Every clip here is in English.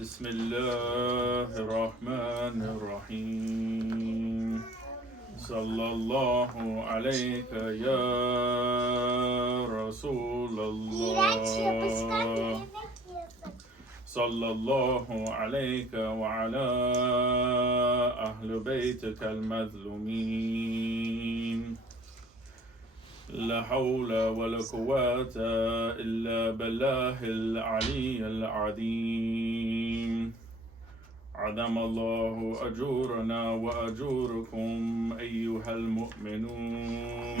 Bismillahirrahmanirrahim. Sallallahu aleyke ya Resulallah. Sallallahu aleyke ve ala ahli beytikel mezlumin. La havle ve la kuvvete illa billahil aliyyil azim. عدم الله أجورنا وأجوركم أيها المؤمنون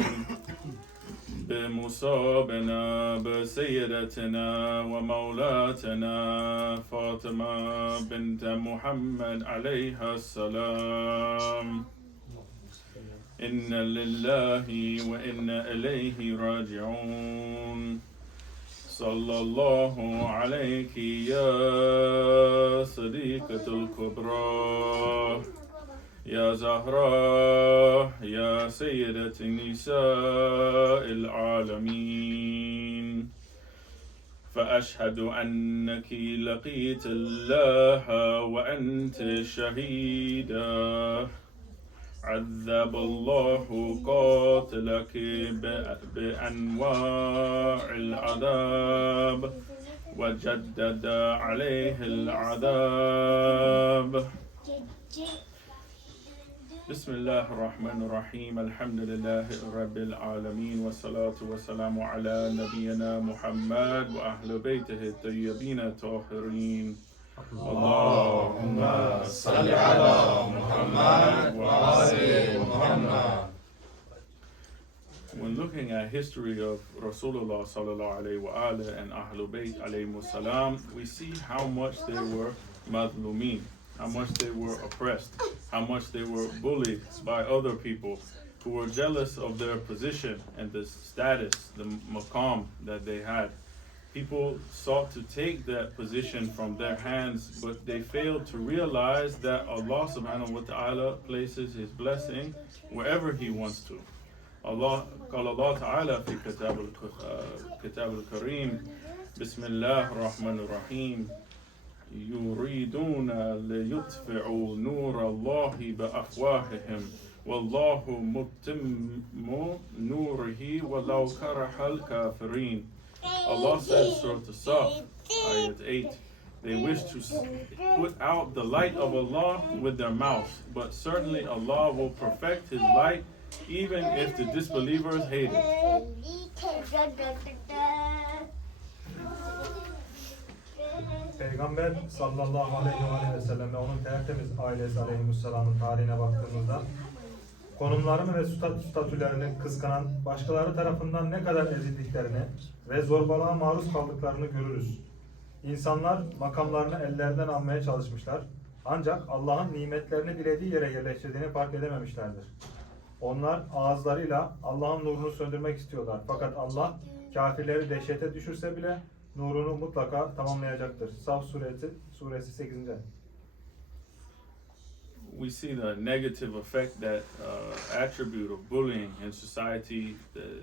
بمصابنا بسيدتنا ومولاتنا فاطمة بنت محمد عليها السلام. إن لله وإنا إليه راجعون. Sallallahu aleyki ya Sidikatul Kubra, ya Zahra, ya Seyyidatin Nisa'il Alamin. فأشهد أنك لقيت الله وأنت شهيدا. عذب الله قاتلك بأنواع العذاب وجدد عليه العذاب. بسم الله الرحمن الرحيم. الحمد لله رب العالمين والصلاة والسلام على نبينا محمد وأهل بيته الطيبين الطاهرين. Allahümme salli ala Muhammad ve ali Muhammad. When looking at history of Rasulullah sallallahu alaihi wa alihi and Ahlul Bayt alayhimus salam, we see how much they were madlumin, how much they were oppressed, how much they were bullied by other people who were jealous of their position and the status, the maqam that they had. People sought to take that position from their hands, but they failed to realize that Allah subhanahu wa ta'ala places His blessing wherever He wants to. Allah ta'ala fi kitab al-kareem, Bismillah ar-Rahman ar-Rahim, yuriduna liyutfi'u nur Allahi bi-afwahihim, wallahu mutimmu nurihi walau karahal kafirin. Allah says, Surah As-Saf, Ayat 8, they wish to put out the light of Allah with their mouth, but certainly Allah will perfect His light even if the disbelievers hate it. Peygamber sallallahu aleyhi ve sellem ve onun tertemiz ailesi aleyhisselamın tarihine baktığımızda konumlarını ve statülerini kıskanan başkaları tarafından ne kadar ezildiklerini ve zorbalığa maruz kaldıklarını görürüz. İnsanlar makamlarını ellerinden almaya çalışmışlar. Ancak Allah'ın nimetlerini dilediği yere yerleştirdiğini fark edememişlerdir. Onlar ağızlarıyla Allah'ın nurunu söndürmek istiyorlar. Fakat Allah kafirleri dehşete düşürse bile nurunu mutlaka tamamlayacaktır. Saf suresi 8. We see the negative effect that attribute of bullying in society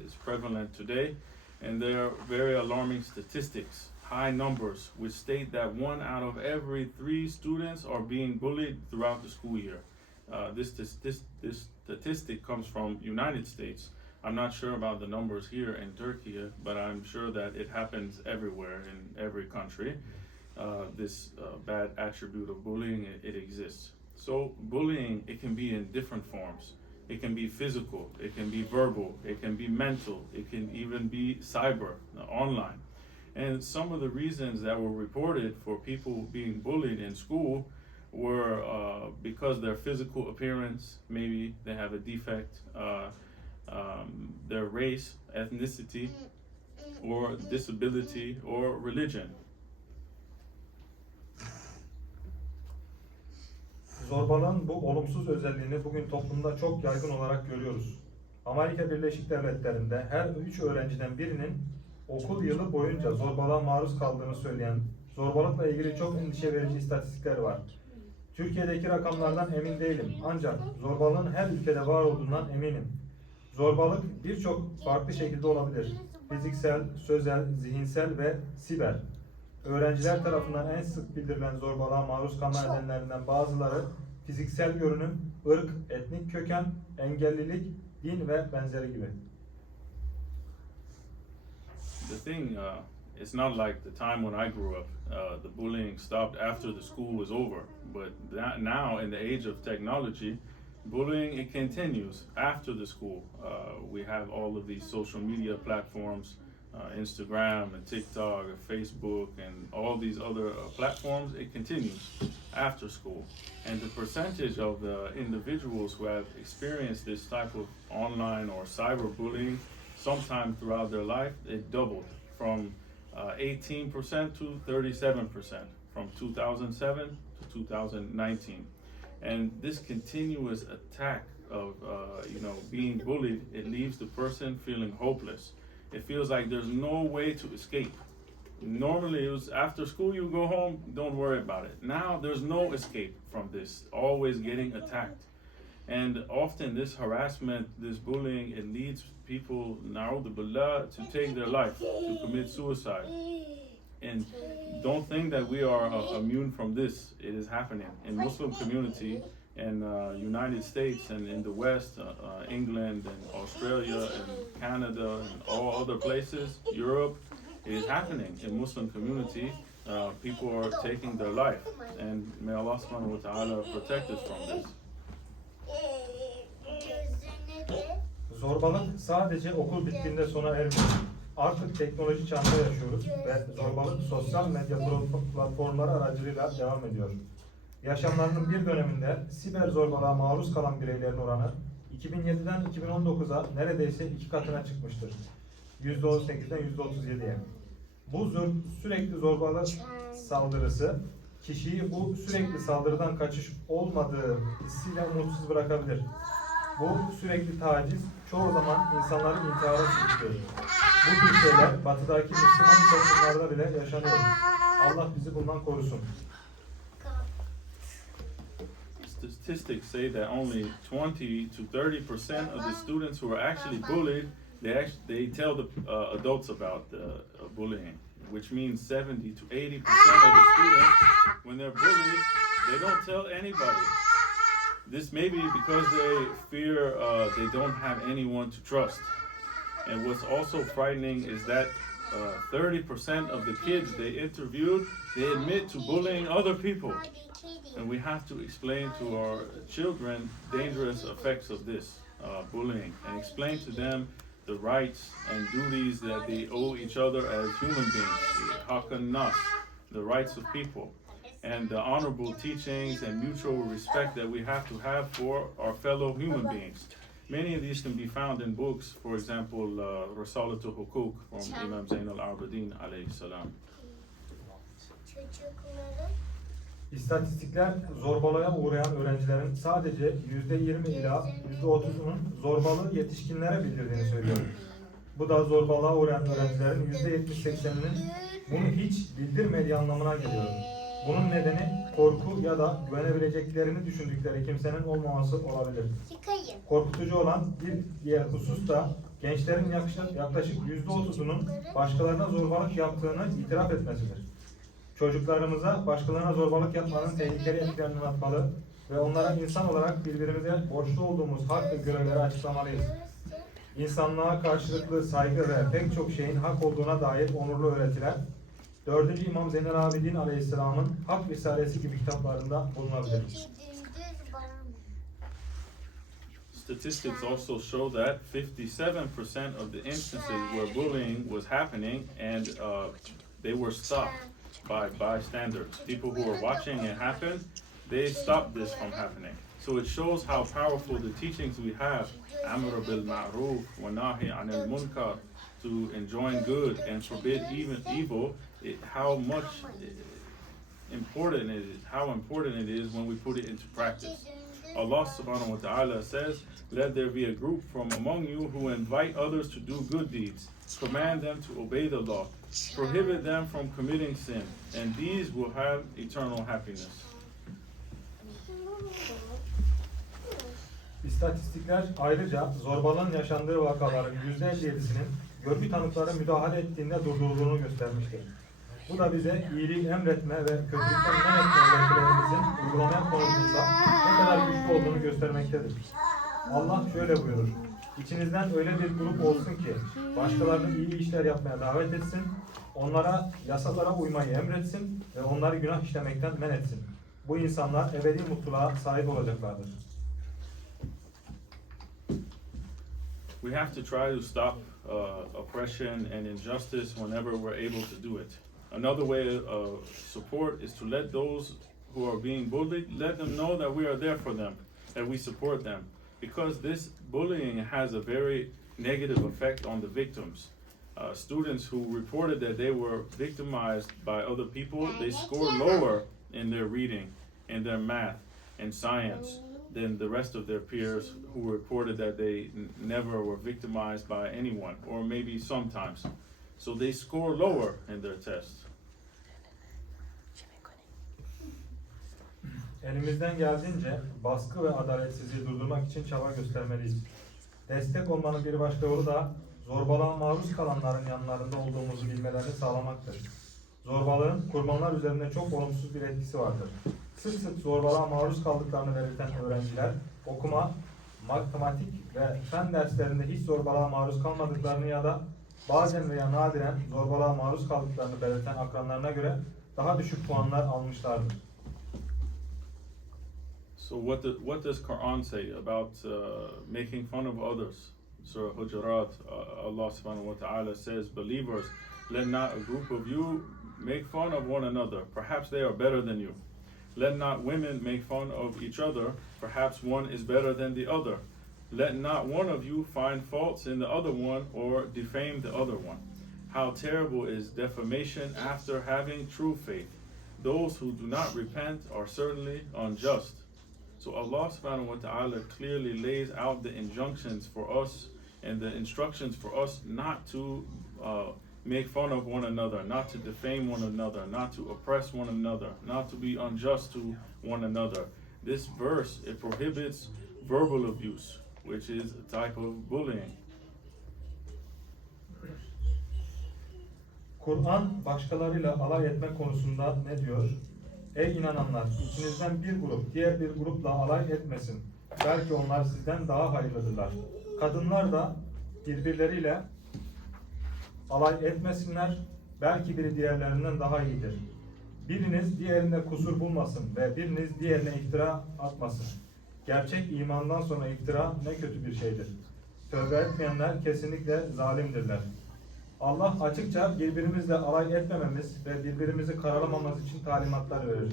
is prevalent today, and there are very alarming statistics, high numbers, which state that 1 out of every 3 students are being bullied throughout the school year. This statistic comes from United States. I'm not sure about the numbers here in Turkey, but I'm sure that it happens everywhere in every country. This bad attribute of bullying, it exists. So bullying, it can be in different forms. It can be physical, it can be verbal, it can be mental, it can even be cyber, online. And some of the reasons that were reported for people being bullied in school were because their physical appearance, maybe they have a defect, their race, ethnicity, or disability, or religion. Zorbalığın bu olumsuz özelliğini bugün toplumda çok yaygın olarak görüyoruz. Amerika Birleşik Devletleri'nde her 3 öğrenciden birinin okul yılı boyunca zorbalığa maruz kaldığını söyleyen zorbalıkla ilgili çok endişe verici istatistikler var. Türkiye'deki rakamlardan emin değilim ancak zorbalığın her ülkede var olduğundan eminim. Zorbalık birçok farklı şekilde olabilir. Fiziksel, sözel, zihinsel ve siber. Öğrenciler tarafından en sık bildirilen zorbalığa maruz kalma nedenlerinden bazıları fiziksel görünüm, ırk, etnik köken, engellilik, din ve benzeri gibi. The thing, it's not like the time when I grew up. The bullying stopped after the school was over. But now, in the age of technology, bullying, it continues after the school. We have all of these social media platforms, Instagram and TikTok and Facebook and all these other platforms. It continues after school. And the percentage of the individuals who have experienced this type of online or cyberbullying sometime throughout their life, it doubled from 18% to 37% from 2007 to 2019. And this continuous attack of being bullied, it leaves the person feeling hopeless. It feels like there's no way to escape. Normally it was after school, you go home, don't worry about it. Now there's no escape from this, always getting attacked. And often this harassment, this bullying, it leads people, na'udhu billah, to take their life, to commit suicide. And don't think that we are immune from this. It is happening in Muslim community in United States and in the West, England and Australia and Canada and all other places, Europe. It is happening in Muslim community. People are taking their life, and may Allah subhanahu wa ta'ala protect us from this. Zorbalık sadece okul bittiğinde sona ermiyor. Artık teknoloji çağında yaşıyoruz ve zorbalık sosyal medya platformları aracılığıyla devam ediyor. Yaşamlarının bir döneminde siber zorbalığa maruz kalan bireylerin oranı 2007'den 2019'a neredeyse 2 katına çıkmıştır. %18'den %37'ye. Bu sürekli zorbalık saldırısı kişiyi bu sürekli saldırıdan kaçış olmadığı hissiyle umutsuz bırakabilir. Bu sürekli taciz çoğu zaman insanları intihara sürüklüyor. Bu tür şeyler batıdaki Müslüman toplumlarda bile yaşanıyor. Allah bizi bundan korusun. Statistics say that only 20 to 30% of the students who are actually bullied, they tell the adults about the bullying, which means 70 to 80% of the students, when they're bullied, they don't tell anybody. This may be because they fear they don't have anyone to trust. And what's also frightening is that 30% of the kids they interviewed, they admit to bullying other people. And we have to explain to our children dangerous effects of this bullying and explain to them the rights and duties that they owe each other as human beings, haqqan nas, the rights of people, and the honorable teachings and mutual respect that we have to have for our fellow human beings. Many of these can be found in books, for example, Risalatul Hukuk from Imam Zain al-Abidin alayhi salam. İstatistikler zorbalığa uğrayan öğrencilerin sadece %20 ila %30'unun zorbalığı yetişkinlere bildirdiğini söylüyor. Bu da zorbalığa uğrayan öğrencilerin %70-80'inin bunu hiç bildirmediği anlamına geliyor. Bunun nedeni korku ya da güvenebileceklerini düşündükleri kimsenin olmaması olabilir. Korkutucu olan bir diğer husus da gençlerin yaklaşık %30'unun başkalarına zorbalık yaptığını itiraf etmesidir. Çocuklarımıza başkalarına zorbalık yapmanın tehlikeli etkilerini anlatmalı ve onlara insan olarak birbirimize borçlu olduğumuz hak ve görevleri açıklamalıyız. İnsanlığa karşılıklı saygı ve pek çok şeyin hak olduğuna dair onurlu öğretiler, 4. İmam Zeynel Abidin Aleyhisselam'ın Hak Risalesi gibi kitaplarında bulunabilir. Statistics also show that 57% of the instances where bullying was happening and they were stopped by bystanders. People who were watching it happen, they stopped this from happening. So it shows how powerful the teachings we have, amr bil ma'ruf wa nahi anil munkar, to enjoin good and forbid evil, how important it is when we put it into practice. Allah subhanahu wa ta'ala says, "Let there be a group from among you who invite others to do good deeds, command them to obey the law, prohibit them from committing sin, and these will have eternal happiness." İstatistikler ayrıca zorbalığın yaşandığı vakaların %57'sinin görgü tanıkları müdahale ettiğinde durdurulduğunu göstermiştir. Bu da bize iyiliği emretme ve kötülükten men etme öğretilerimizin uygulamaya konulduğunda ne kadar güçlü olduğunu göstermektedir. Allah şöyle buyurur: İçinizden öyle bir grup olsun ki başkalarını iyi işler yapmaya davet etsin, onlara yasalara uymayı emretsin ve onları günah işlemekten men etsin. Bu insanlar ebedi mutluluğa sahip olacaklardır. We have to try to stop oppression and injustice whenever we're able to do it. Another way of support is to let those who are being bullied, let them know that we are there for them, that we support them. Because this bullying has a very negative effect on the victims. Students who reported that they were victimized by other people, they scored lower in their reading, in their math, and science than the rest of their peers who reported that they never were victimized by anyone, or maybe sometimes. So they score lower in their tests. Elimizden geldiğince baskı ve adaletsizliği durdurmak için çaba göstermeliyiz. Destek olmanın bir başka yolu da zorbalığa maruz kalanların yanlarında olduğumuzu bilmelerini sağlamaktır. Zorbalığın kurbanlar üzerinde çok olumsuz bir etkisi vardır. Sık sık zorbalığa maruz kaldıklarını belirten öğrenciler okuma, matematik ve fen derslerinde hiç zorbalığa maruz kalmadıklarını ya da bazen veya nadiren zorbalığa maruz kaldıklarını belirten akranlarına göre daha düşük puanlar almışlardır. So what does Quran say about making fun of others? Surah Hujurat, Allah subhanahu wa ta'ala says, believers, let not a group of you make fun of one another. Perhaps they are better than you. Let not women make fun of each other. Perhaps one is better than the other. Let not one of you find faults in the other one or defame the other one. How terrible is defamation after having true faith. Those who do not repent are certainly unjust. So Allah subhanahu wa ta'ala clearly lays out the injunctions for us and the instructions for us not to make fun of one another, not to defame one another, not to oppress one another, not to be unjust to one another. This verse, it prohibits verbal abuse, which is a type of bullying. Kur'an başkalarıyla alay etme konusunda ne diyor? Ey inananlar! İçinizden bir grup diğer bir grupla alay etmesin. Belki onlar sizden daha hayırlıdırlar. Kadınlar da birbirleriyle alay etmesinler. Belki biri diğerlerinden daha iyidir. Biriniz diğerine kusur bulmasın ve biriniz diğerine iftira atmasın. Gerçek imandan sonra iftira ne kötü bir şeydir. Tövbe etmeyenler kesinlikle zalimdirler. Allah açıkça birbirimizle alay etmememiz ve birbirimizi karalamamamız için talimatlar verir.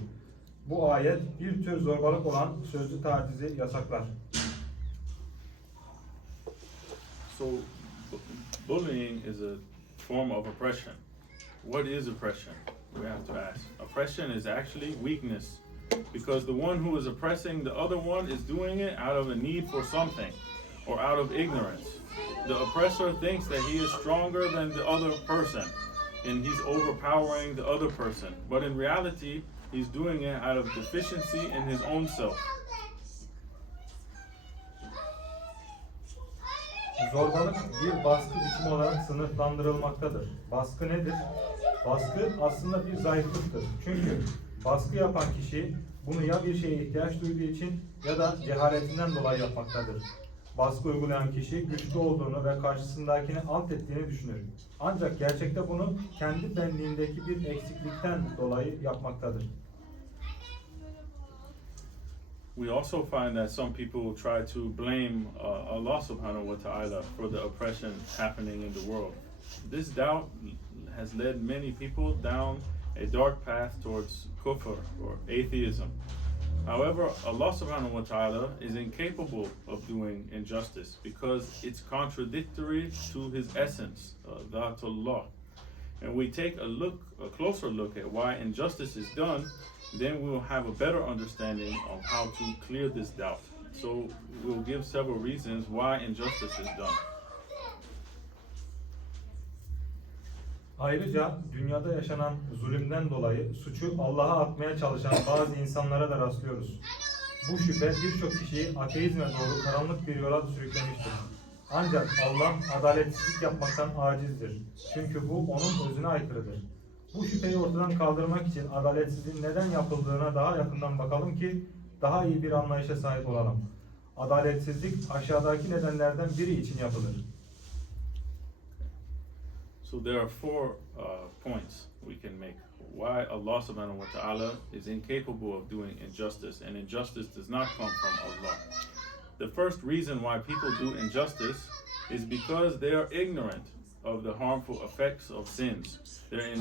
Bu ayet bir tür zorbalık olan sözlü tacizi yasaklar. So, bullying is a form of oppression. What is oppression? We have to ask. Oppression is actually weakness, because the one who is oppressing the other one is doing it out of a need for something or out of ignorance. The oppressor thinks that he is stronger than the other person and he's overpowering the other person. But in reality, he's doing it out of deficiency in his own self. Zorbalık bir baskı biçimi olarak sınıflandırılmaktadır. Baskı nedir? Baskı aslında bir zayıflıktır. Çünkü baskı yapan kişi bunu ya bir şeye ihtiyaç duyduğu için ya da cehaletinden dolayı yapmaktadır. Baskı uygulayan kişi güçlü olduğunu ve karşısındakini alt ettiğini düşünür. Ancak gerçekte bunu kendi benliğindeki bir eksiklikten dolayı yapmaktadır. We also find that some people try to blame Allah subhanahu wa ta'ala for the oppression happening in the world. This doubt has led many people down a dark path towards kufr or atheism. However, Allah subhanahu wa ta'ala is incapable of doing injustice because it's contradictory to his essence, Dhatullah. And we take a closer look at why injustice is done, then we will have a better understanding of how to clear this doubt. So we'll give several reasons why injustice is done. Ayrıca dünyada yaşanan zulümden dolayı suçu Allah'a atmaya çalışan bazı insanlara da rastlıyoruz. Bu şüphe birçok kişiyi ateizme doğru karanlık bir yola sürüklemiştir. Ancak Allah adaletsizlik yapmaktan acizdir. Çünkü bu onun özüne aykırıdır. Bu şüpheyi ortadan kaldırmak için adaletsizliğin neden yapıldığına daha yakından bakalım ki daha iyi bir anlayışa sahip olalım. Adaletsizlik aşağıdaki nedenlerden biri için yapılır. So there are four points we can make why Allah subhanahu wa ta'ala is incapable of doing injustice, and injustice does not come from Allah. The first reason why people do injustice is because they are ignorant of the harmful effects of sins. They're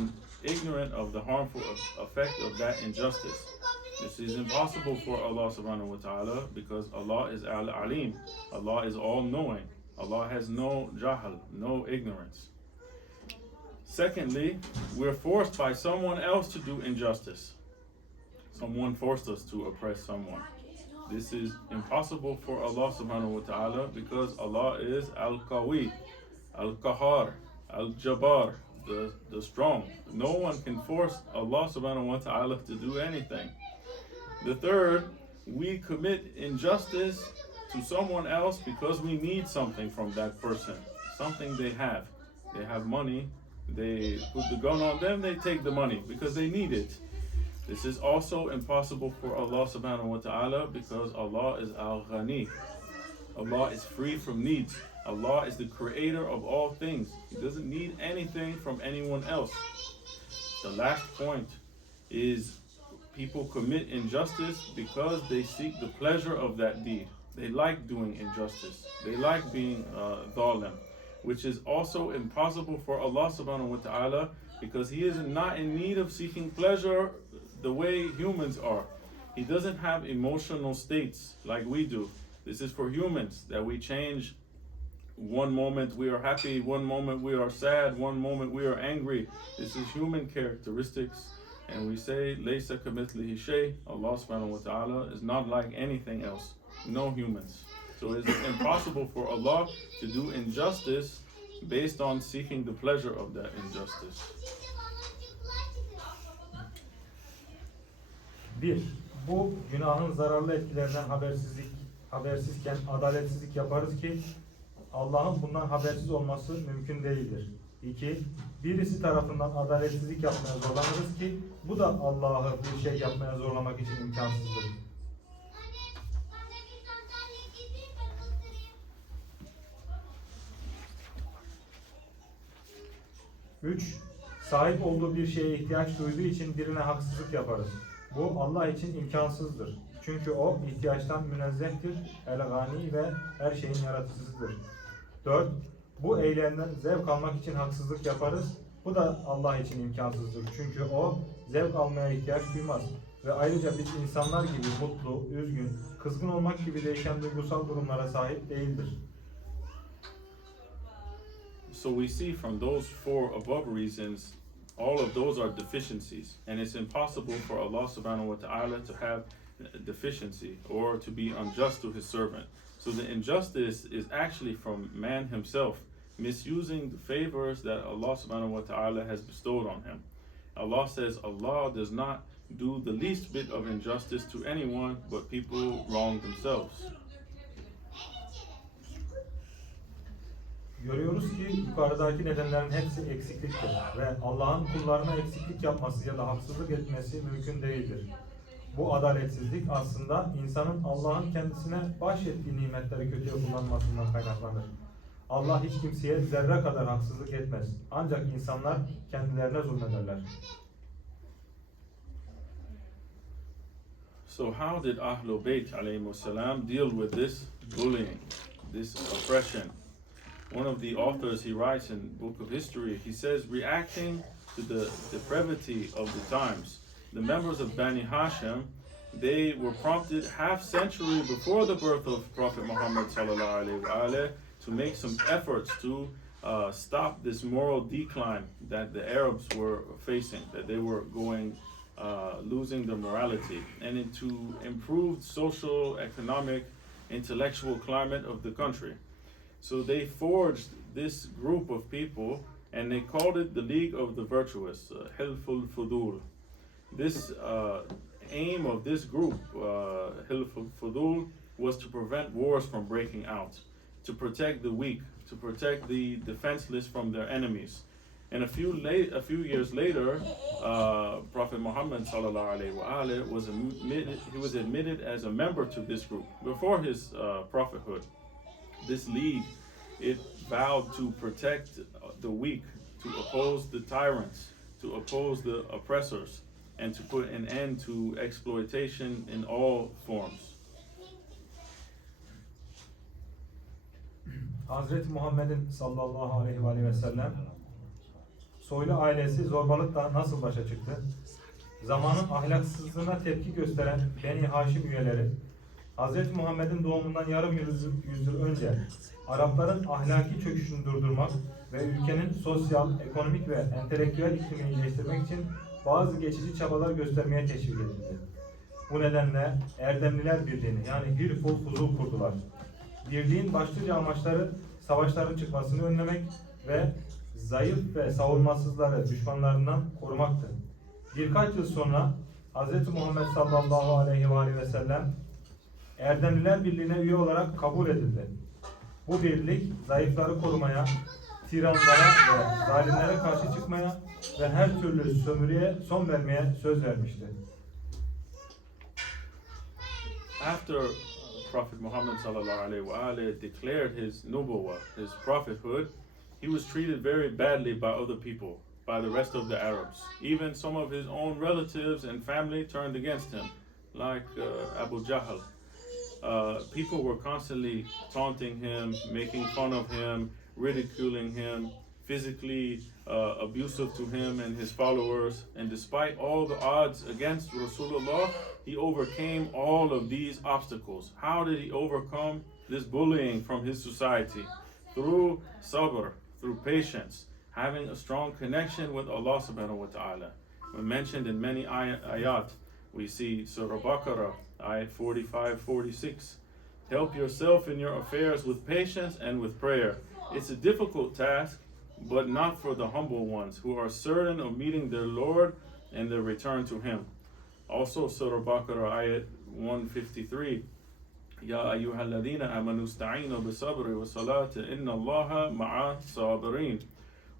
ignorant of the harmful effect of that injustice. This is impossible for Allah subhanahu wa ta'ala because Allah is al-alim. Allah is all-knowing. Allah has no jahal, no ignorance. Secondly, we're forced by someone else to do injustice. Someone forced us to oppress someone. This is impossible for Allah subhanahu wa ta'ala because Allah is al-qawi, al-qahar, al-jabbar, the strong. No one can force Allah subhanahu wa ta'ala to do anything. The third, we commit injustice to someone else because we need something from that person, something they have. They have money, they put the gun on them, they take the money because they need it. This is also impossible for Allah subhanahu wa ta'ala because Allah is al-ghani. Allah is free from needs. Allah is the creator of all things. He doesn't need anything from anyone else. The last point is people commit injustice because they seek the pleasure of that deed. They like doing injustice. They like being dhalim, which is also impossible for Allah subhanahu wa ta'ala because He is not in need of seeking pleasure the way humans are. He doesn't have emotional states like we do. This is for humans, that we change. One moment we are happy, one moment we are sad, one moment we are angry. This is human characteristics. And we say, Laysa kamithlihi shay. Allah subhanahu wa ta'ala is not like anything else. No humans. So it's impossible for Allah to do injustice based on seeking the pleasure of that injustice. 1. Bu günahın zararlı etkilerinden habersizken adaletsizlik yaparız ki Allah'ın bundan habersiz olması mümkün değildir. 2. Birisi tarafından adaletsizlik yapmaya zorlanırız ki bu da Allah'ı bir şey yapmaya zorlamak için imkansızdır. 3. Sahip olduğu bir şeye ihtiyaç duyduğu için birine haksızlık yaparız. Bu Allah için imkansızdır. Çünkü o ihtiyaçtan münezzehtir, el-gani ve her şeyin yaratıcısıdır. 4. Bu eylemden zevk almak için haksızlık yaparız. Bu da Allah için imkansızdır. Çünkü o zevk almaya ihtiyaç duymaz. Ve ayrıca biz insanlar gibi mutlu, üzgün, kızgın olmak gibi değişen duygusal durumlara sahip değildir. So we see from those four above reasons, all of those are deficiencies, and it's impossible for Allah subhanahu wa ta'ala to have deficiency or to be unjust to his servant. So the injustice is actually from man himself, misusing the favors that Allah subhanahu wa ta'ala has bestowed on him. Allah says Allah does not do the least bit of injustice to anyone, but people wrong themselves. Görüyoruz ki yukarıdaki nedenlerin hepsi eksikliktir ve Allah'ın kullarına eksiklik yapması ya da haksızlık etmesi mümkün değildir. Bu adaletsizlik aslında insanın Allah'ın kendisine bahşettiği nimetleri kötüye kullanmasından kaynaklanır. Allah hiç kimseye zerre kadar haksızlık etmez. Ancak insanlar kendilerine zulmederler. So how did Ahlul Bayt alayhimussalam deal with this bullying, this oppression? One of the authors, he writes in Book of History, he says, reacting to the depravity of the times, the members of Bani Hashim, they were prompted half century before the birth of Prophet Muhammad sallallahu alaihi wasallam to make some efforts to stop this moral decline that the Arabs were facing, that they were going, losing their morality, and into improved social, economic, intellectual climate of the country. So they forged this group of people and they called it the League of the Virtuous, Hilful Fudul. This aim of this group, Hilful Fudul, was to prevent wars from breaking out, to protect the weak, to protect the defenseless from their enemies. And a few years later, Prophet Muhammad sallallahu alaihi wasallam was admitted. He was admitted as a member to this group before his prophethood. This league, it vowed to protect the weak, to oppose the tyrants, to oppose the oppressors, and to put an end to exploitation in all forms. Hazreti Muhammed'in sallallahu aleyhi ve sellem soylu ailesi zorbalıkla nasıl başa çıktı? Zamanın ahlaksızlığına tepki gösteren Beni Haşim üyeleri, Hazreti Muhammed'in doğumundan yarım yüzyıl önce Arapların ahlaki çöküşünü durdurmak ve ülkenin sosyal, ekonomik ve entelektüel iklimini iyileştirmek için bazı geçici çabalar göstermeye teşvik edildi. Bu nedenle Erdemliler Birliği'ni yani Hilful Fuzul kurdular. Birliğin başlıca amaçları savaşların çıkmasını önlemek ve zayıf ve savunmasızları düşmanlarından korumaktı. Birkaç yıl sonra Hz. Muhammed sallallahu aleyhi ve sellem Erdemliler Birliği'ne üye olarak kabul edildi. Bu birlik zayıfları korumaya, tiranlara ve zalimlere karşı çıkmaya ve her türlü sömürüye son vermeye söz vermişti. After Prophet Muhammad sallallahu alaihi wasallam declared his nubuwwah, his prophethood, he was treated very badly by other people, by the rest of the Arabs. Even some of his own relatives and family turned against him, like Abu Jahl. People were constantly taunting him, making fun of him, ridiculing him, physically abusive to him and his followers. And despite all the odds against Rasulullah, he overcame all of these obstacles. How did he overcome this bullying from his society? Through sabr, through patience, having a strong connection with Allah subhanahu wa ta'ala. We mentioned in many ayat. We see Surah Baqarah, ayat 45-46. Help yourself in your affairs with patience and with prayer. It's a difficult task, but not for the humble ones who are certain of meeting their Lord and their return to Him. Also, Surah Baqarah, ayat 153. Ya ayyuhalladhina amanu ista'inu bisabri wa salati inna Allaha ma'a sabirin.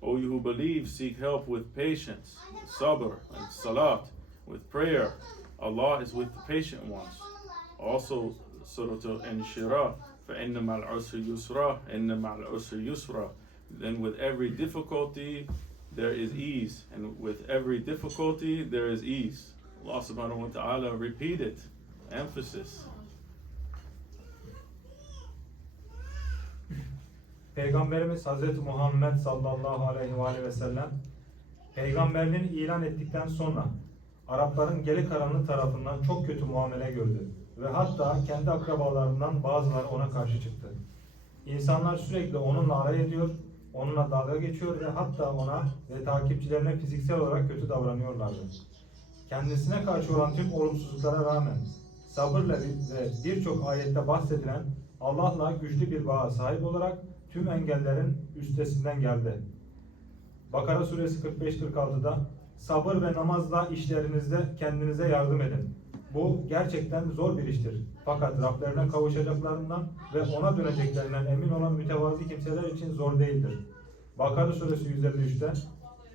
O you who believe, seek help with patience, sabr and salat, with prayer. Allah is with the patient ones. Also, Surah Al-Inshirah, فَإِنَّ مَعَ الْعُسْرِ يُسْرًا إِنَّ مَعَ الْعُسْرِ يُسْرًا. Then with every difficulty, there is ease. And with every difficulty, there is ease. Allah subhanahu wa ta'ala repeated, emphasis. Peygamberimiz Hazreti Muhammed sallallahu aleyhi ve sellem peygamberliğini ilan ettikten sonra Arapların geri kalanı tarafından çok kötü muamele gördü ve hatta kendi akrabalarından bazıları ona karşı çıktı. İnsanlar sürekli onunla alay ediyor, onunla dalga geçiyor ve hatta ona ve takipçilerine fiziksel olarak kötü davranıyorlardı. Kendisine karşı olan tüm olumsuzluklara rağmen sabırla ve birçok ayette bahsedilen Allah'la güçlü bir bağa sahip olarak tüm engellerin üstesinden geldi. Bakara suresi 45-46'da sabır ve namazla işlerinizde kendinize yardım edin. Bu gerçekten zor bir iştir. Fakat Rablerine kavuşacaklarından ve ona döneceklerinden emin olan mütevazi kimseler için zor değildir. Bakara suresi 153'te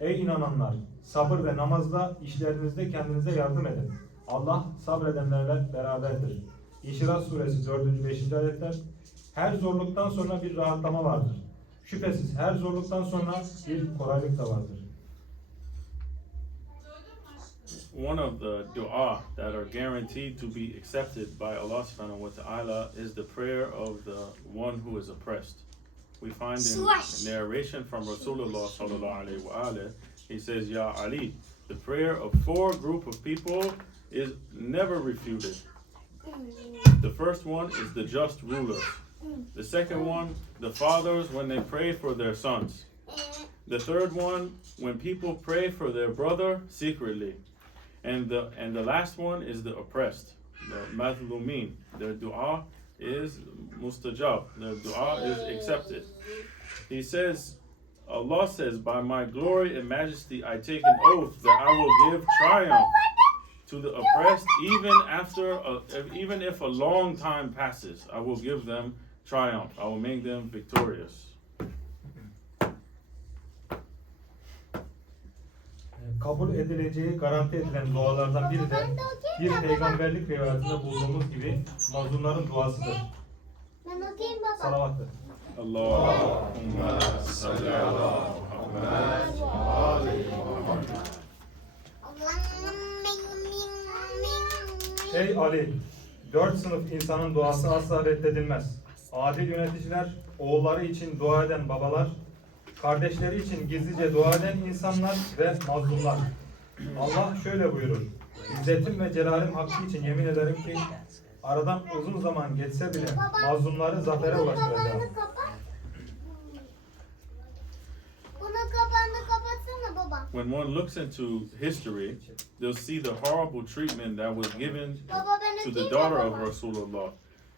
ey inananlar! Sabır ve namazla işlerinizde kendinize yardım edin. Allah sabredenlerle beraberdir. İşra suresi 4. 5. ayetler her zorluktan sonra bir rahatlama vardır. Şüphesiz her zorluktan sonra bir kolaylık da vardır. One of the dua that are guaranteed to be accepted by Allah subhanahu wa ta'ala is the prayer of the one who is oppressed. We find in narration from Rasulullah sallallahu alaihi wasallam, he says, Ya Ali, the prayer of four group of people is never refuted. The first one is the just rulers. The second one, the fathers when they pray for their sons. The third one, when people pray for their brother secretly. And the last one is the oppressed, the mazlumin. Their dua is mustajab. Their dua is accepted. He says, Allah says, by my glory and majesty I take an oath that I will give triumph to the oppressed even if a long time passes. I will give them triumph. I will make them victorious. kabul edileceği garanti edilen dualardan biri de bir peygamberlik rivayetinde bulduğumuz gibi mazlumların duasıdır. Ben okuyayım baba. Salavatı. Allahümme salli ala Muhammed ve ali Muhammed. Ey Ali! 4 sınıf insanın duası asla reddedilmez. Adil yöneticiler, oğulları için dua eden babalar, kardeşleri için gizlice dua eden insanlar ve mazlumlar. Allah şöyle buyurur. İzzetim ve celalim hakkı için yemin ederim ki aradan uzun zaman geçse bile mazlumları zafere ulaştıracağım. When one looks into history, they'll see the horrible treatment that was given to the daughter of Rasulullah,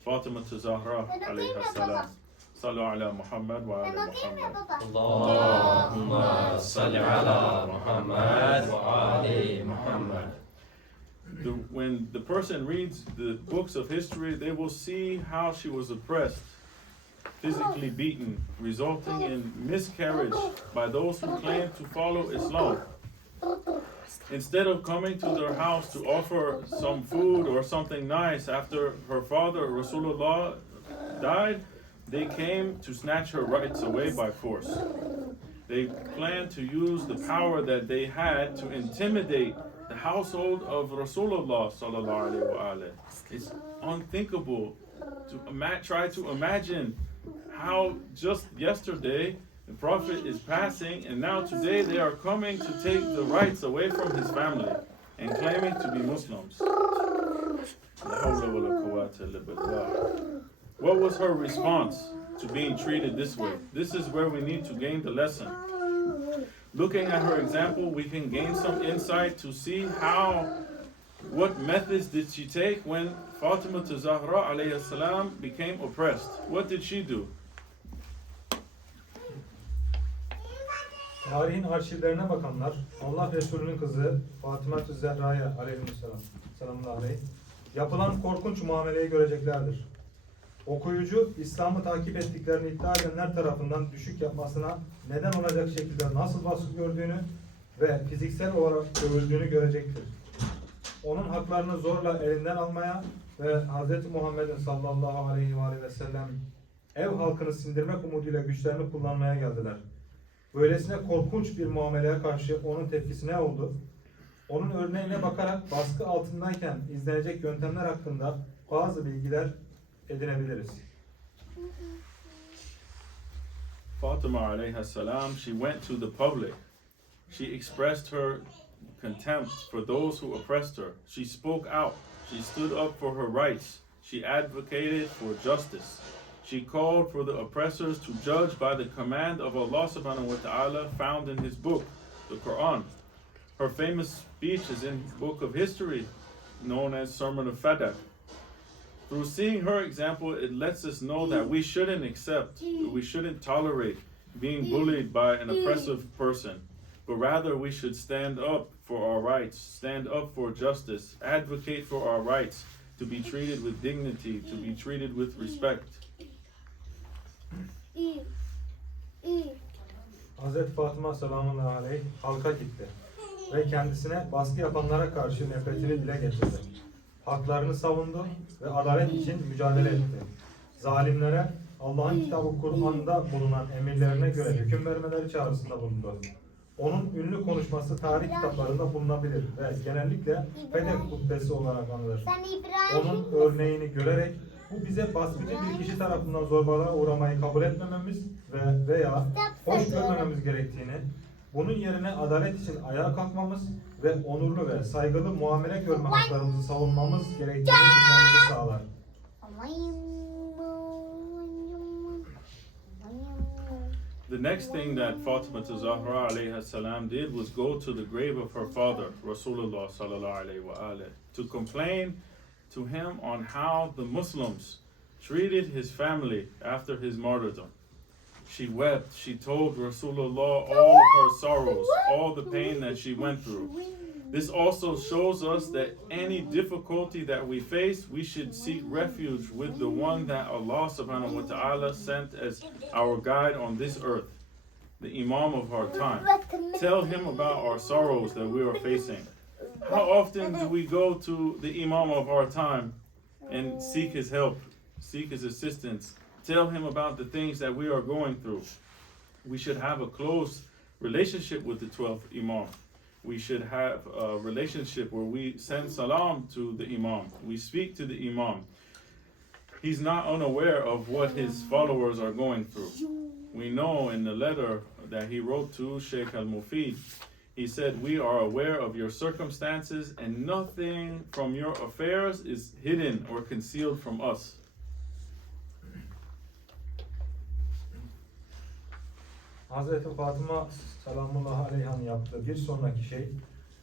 Fatima to Zahra alayha salam. Sallu ala Muhammad wa ala Muhammad. Allahümme salli ala Muhammed ve ali Muhammed. When the person reads the books of history, they will see how she was oppressed, physically beaten, resulting in miscarriage by those who claim to follow Islam. Instead of coming to their house to offer some food or something nice after her father, Rasulullah, died, they came to snatch her rights away by force. They planned to use the power that they had to intimidate the household of Rasulullah sallallahu alaihi wasallam. It's unthinkable to try to imagine how just yesterday the Prophet is passing, and now today they are coming to take the rights away from his family and claiming to be Muslims. What was her response to being treated this way? This is where we need to gain the lesson. Looking at her example, we can gain some insight to see what methods did she take when Fatima to Zahra alayhi salam became oppressed. What did she do? Tarihin arşivlerine bakanlar, Allah Resulü'nün kızı Fatıma Zehra'ya aleyhisselam yapılan korkunç muameleyi göreceklerdir. Okuyucu, İslam'ı takip ettiklerini iddia edenler tarafından düşük yapmasına neden olacak şekilde nasıl baskı gördüğünü ve fiziksel olarak dövüldüğünü görecektir. Onun haklarını zorla elinden almaya ve Hz. Muhammed'in sallallahu aleyhi ve sellem ev halkını sindirmek umuduyla güçlerini kullanmaya geldiler. Böylesine korkunç bir muameleye karşı onun tepkisi ne oldu? Onun örneğine bakarak baskı altındayken izlenecek yöntemler hakkında bazı bilgiler edinebiliriz. Fatima alayha salam, she went to the public. She expressed her contempt for those who oppressed her. She spoke out. She stood up for her rights. She advocated for justice. She called for the oppressors to judge by the command of Allah subhanahu wa ta'ala found in his book, the Quran. Her famous speech is in the book of history known as Sermon of Fadak. Through seeing her example, it lets us know that we shouldn't accept, we shouldn't tolerate being bullied by an oppressive person, but rather we should stand up for our rights, stand up for justice, advocate for our rights, to be treated with dignity, to be treated with respect. Hz. Fatıma sallallahu aleyhi halka gitti ve kendisine baskı yapanlara karşı nefretini dile getirdi. Haklarını savundu ve adalet için mücadele etti. Zalimlere Allah'ın kitabı Kur'an'da bulunan emirlerine göre hüküm vermeleri çağrısında bulundu. Onun ünlü konuşması tarih kitaplarında bulunabilir ve genellikle Fedek hutbesi olarak anılır. Onun örneğini görerek bu bize baskıcı bir kişi tarafından zorbalığa uğramayı kabul etmememiz veya hoş görmememiz gerektiğini, bunun yerine adalet için ayağa kalkmamız ve onurlu ve saygılı muamele görme haklarımızı savunmamız gerektiğini bilmemizi sağlar. The next thing that Fatima Zahra alayha salam did was go to the grave of her father, Rasulullah sallallahu alayhi wa alayhi, to complain to him on how the Muslims treated his family after his martyrdom. She wept, she told Rasulullah all of her sorrows, all the pain that she went through. This also shows us that any difficulty that we face, we should seek refuge with the one that Allah subhanahu wa ta'ala sent as our guide on this earth. the Imam of our time. Tell him about our sorrows that we are facing. How often do we go to the Imam of our time and seek his help, seek his assistance, tell him about the things that we are going through? We should have a close relationship with the 12th Imam. We should have a relationship where we send salam to the Imam. We speak to the Imam. He's not unaware of what his followers are going through. We know in the letter that he wrote to Sheikh al-Mufid, he said, we are aware of your circumstances and nothing from your affairs is hidden or concealed from us. Hazreti Fatıma selamullahi aleyhanın yaptığı bir sonraki şey,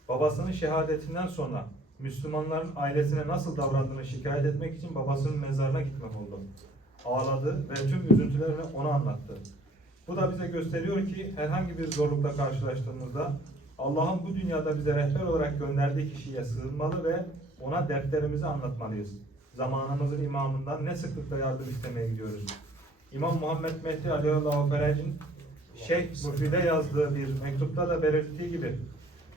babasının şehadetinden sonra Müslümanların ailesine nasıl davrandığını şikayet etmek için babasının mezarına gitmek oldu. Ağladı ve tüm üzüntülerini ona anlattı. Bu da bize gösteriyor ki herhangi bir zorlukla karşılaştığımızda Allah'ın bu dünyada bize rehber olarak gönderdiği kişiye sığınmalı ve ona dertlerimizi anlatmalıyız. Zamanımızın imamından ne sıklıkla yardım istemeye gidiyoruz. İmam Muhammed Mehdi Aleyhisselatü Vesselam'ın Sheikh Müfid'e yazdığı bir mektupta da belirttiği gibi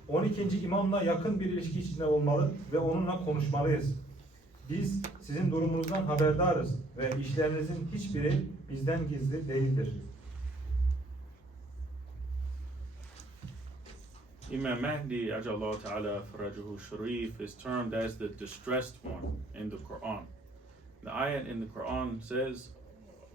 12. imamla yakın bir ilişki içinde olmalı ve onunla konuşmalıyız. Biz sizin durumunuzdan haberdarız ve işlerinizin hiçbiri bizden gizli değildir. Imam Mahdi Ajallahu Ta'ala Farajuhu Sharif is termed as the distressed one in the Quran. The ayat in the Quran says,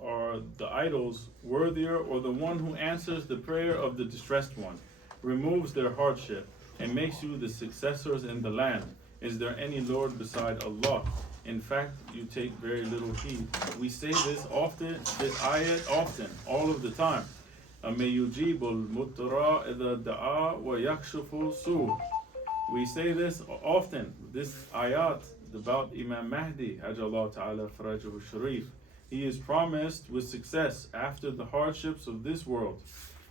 are the idols worthier or the one who answers the prayer of the distressed one, removes their hardship, and makes you the successors in the land? Is there any Lord beside Allah? In fact, you take very little heed. We say this often, this ayat often, all of the time. أَمَّيُّجِيبُ الْمُطْرَى إِذَا دَعَى وَيَكْشُفُ السُّوءَ. We say this often, this ayat about Imam Mahdi, Ajallahu Ta'ala Farajuhu Sharif. He is promised with success after the hardships of this world.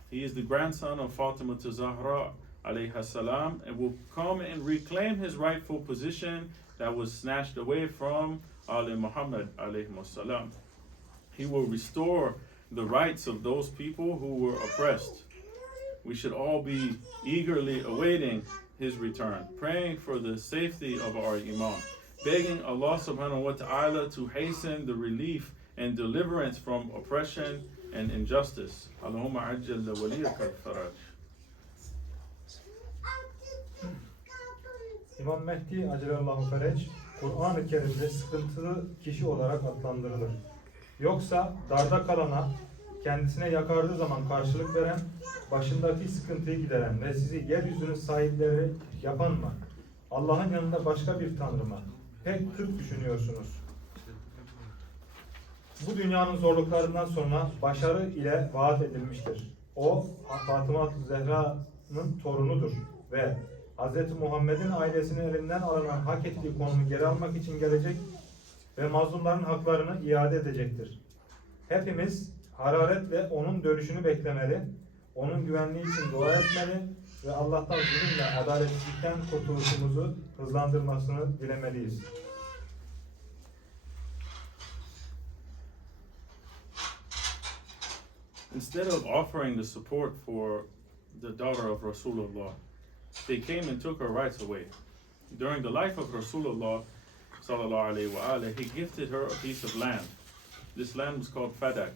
He is the grandson of Fatima to Zahra alayha salam and will come and reclaim his rightful position that was snatched away from Ali Muhammad alayhi salam. He will restore the rights of those people who were oppressed. We should all be eagerly awaiting his return, praying for the safety of our Imam, begging Allah subhanahu wa ta'ala to hasten the relief and deliverance from oppression and injustice. Allahumma ajjal waliyaka al-faraj. İmam Mehdi Acellallahu Fereç, Kur'an-ı Kerim'de sıkıntılı kişi olarak adlandırılır. Yoksa darda kalana, kendisine yakardığı zaman karşılık veren, başındaki sıkıntıyı gideren ve sizi yeryüzünün sahipleri yapan mı? Allah'ın yanında başka bir tanrı mı? Pek kırk düşünüyorsunuz. Bu dünyanın zorluklarından sonra başarı ile vaat edilmiştir. O, Fatıma Zehra'nın torunudur ve Hz. Muhammed'in ailesinin elinden alınan hak ettiği konumu geri almak için gelecek ve mazlumların haklarını iade edecektir. Hepimiz hararetle onun dönüşünü beklemeli, onun güvenliği için dua etmeli ve Allah'tan zulümle adaletsizlikten kurtuluşumuzu hızlandırmasını dilemeliyiz. Instead of offering the support for the daughter of Rasulullah, they came and took her rights away. During the life of Rasulullah, sallallahu alaihi wasallam, he gifted her a piece of land. This land was called Fadak.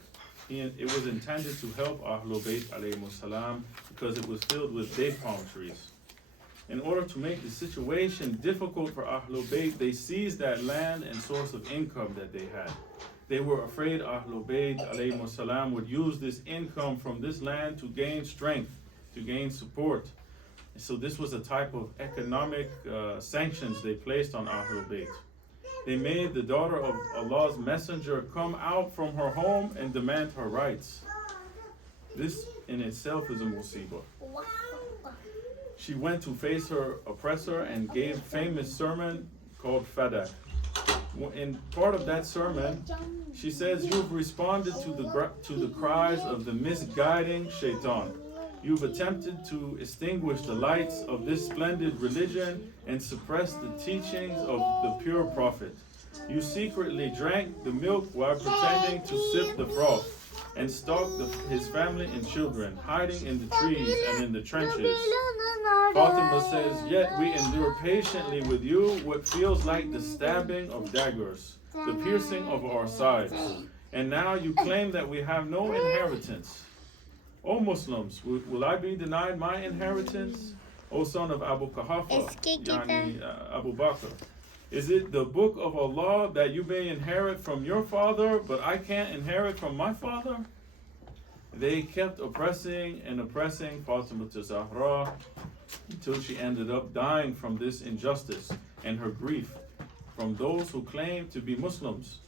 It was intended to help Ahlul Bayt alayhimus salam because it was filled with date palm trees. In order to make the situation difficult for Ahlul Bayt, they seized that land and source of income that they had. They were afraid Ahlul Bayt alayhimus salam would use this income from this land to gain strength, to gain support. So this was a type of economic sanctions they placed on Ahlul Bayt. They made the daughter of Allah's messenger come out from her home and demand her rights. This in itself is a musibah. She went to face her oppressor and gave a famous sermon called Fadak. In part of that sermon, she says, you've responded to the cries of the misguiding shaitan. You've attempted to extinguish the lights of this splendid religion and suppress the teachings of the pure prophet. You secretly drank the milk while pretending to sip the froth, and stalked his family and children, hiding in the trees and in the trenches. Fatima says, yet we endure patiently with you what feels like the stabbing of daggers, the piercing of our sides. And now you claim that we have no inheritance. O Muslims, will I be denied my inheritance? O son of Abu Quhafa, yani Abu Bakr. Is it the book of Allah that you may inherit from your father, but I can't inherit from my father? They kept oppressing and oppressing Fatima to Zahra until she ended up dying from this injustice and her grief from those who claimed to be Muslims.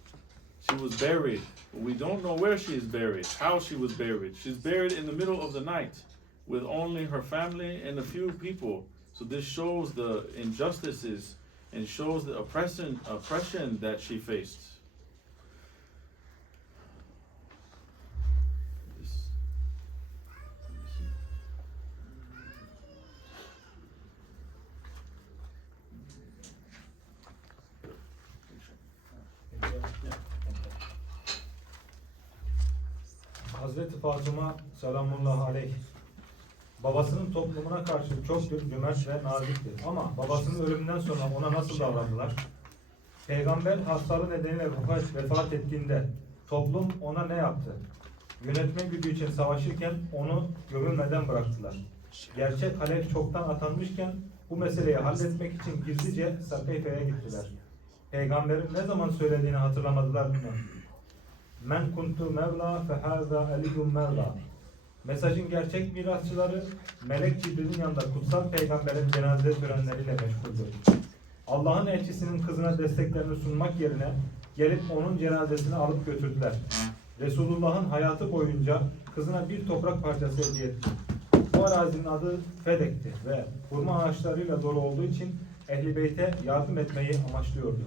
She was buried. We don't know where she is buried, how she was buried. She's buried in the middle of the night with only her family and a few people. So this shows the injustices and shows the oppression that she faced. Hazreti Fatıma selamullahi aleyh babasının toplumuna karşı çok cömert ve nazikti. Ama babasının ölümünden sonra ona nasıl davrandılar? Peygamber hastalığı nedeniyle vefat ettiğinde toplum ona ne yaptı? Yönetme gücü için savaşırken onu gömülmeden bıraktılar. Gerçek halef çoktan atanmışken bu meseleyi halletmek için gizlice Sakife'ye gittiler. Peygamberin ne zaman söylediğini hatırlamadılar mı? Men kuntu mevla fehaza aliyyum mevla. Mesajın gerçek mirasçıları Melek Cibril'in yanında kutsal peygamberin cenaze törenleriyle meşguldür. Allah'ın elçisinin kızına desteklerini sunmak yerine gelip onun cenazesini alıp götürdüler. Resulullah'ın hayatı boyunca kızına bir toprak parçası hediye etti. Bu arazinin adı Fedek'ti ve hurma ağaçlarıyla dolu olduğu için Ehl-i Beyt'e yardım etmeyi amaçlıyordu.